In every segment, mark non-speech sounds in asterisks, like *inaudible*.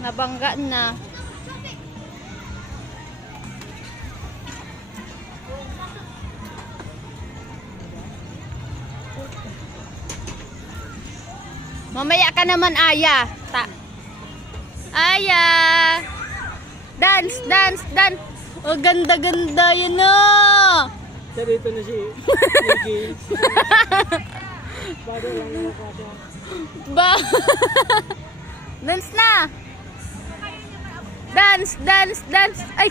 Nabangga na. Mamaya ka naman, Aya. Ta Aya! Dance, dance, dance! Oh, ganda-ganda yan na! Siya dito na si Nikki. Bago lang. *laughs* Ba? *laughs* dance na! Dance, dance, dance! Ay! *laughs*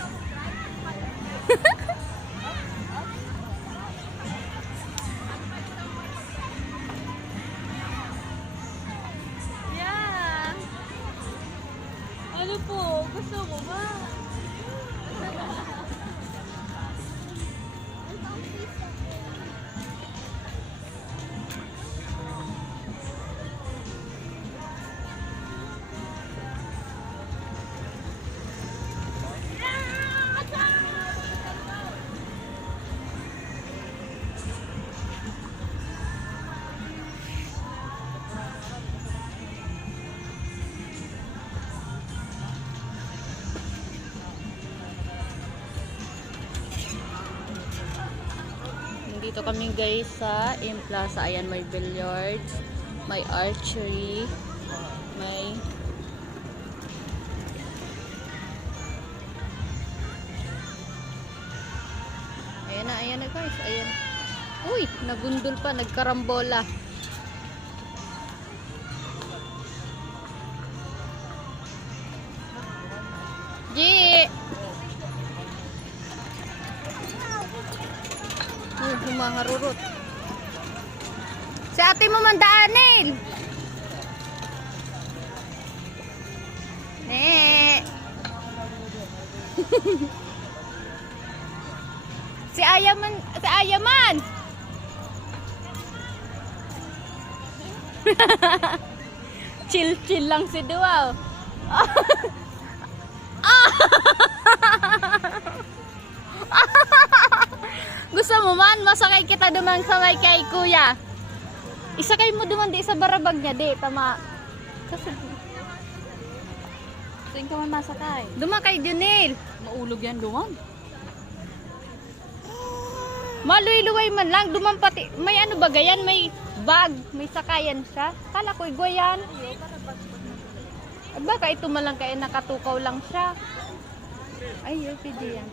yeah! Ano po? Gusto mo ba? Nandito kami guys sa M Plaza. Ayan, may billiards, may archery, may Ayan na, ayan na guys. Ayan. Uy, nagundol pa, nagkarambola. Oh, humaharurot. Si ate mo mandaanin. Ne. *laughs* si Ayaman, si Ayaman. *laughs* chill chill lang si Duaw. Gusto *laughs* mo man, masakay kita duman sa may kay kuya. Isakay mo duman di sa barabag niya, di, tama. Kasi, Saan ka man masakay? duman kay Junil. Maulog yan luwan. Maluy-luway man lang, duman pati, may ano ba gayan, may bag, may sakayan siya. Kala ko, igwayan. At baka ito malang kaya nakatukaw lang siya. Ay, okay di yan.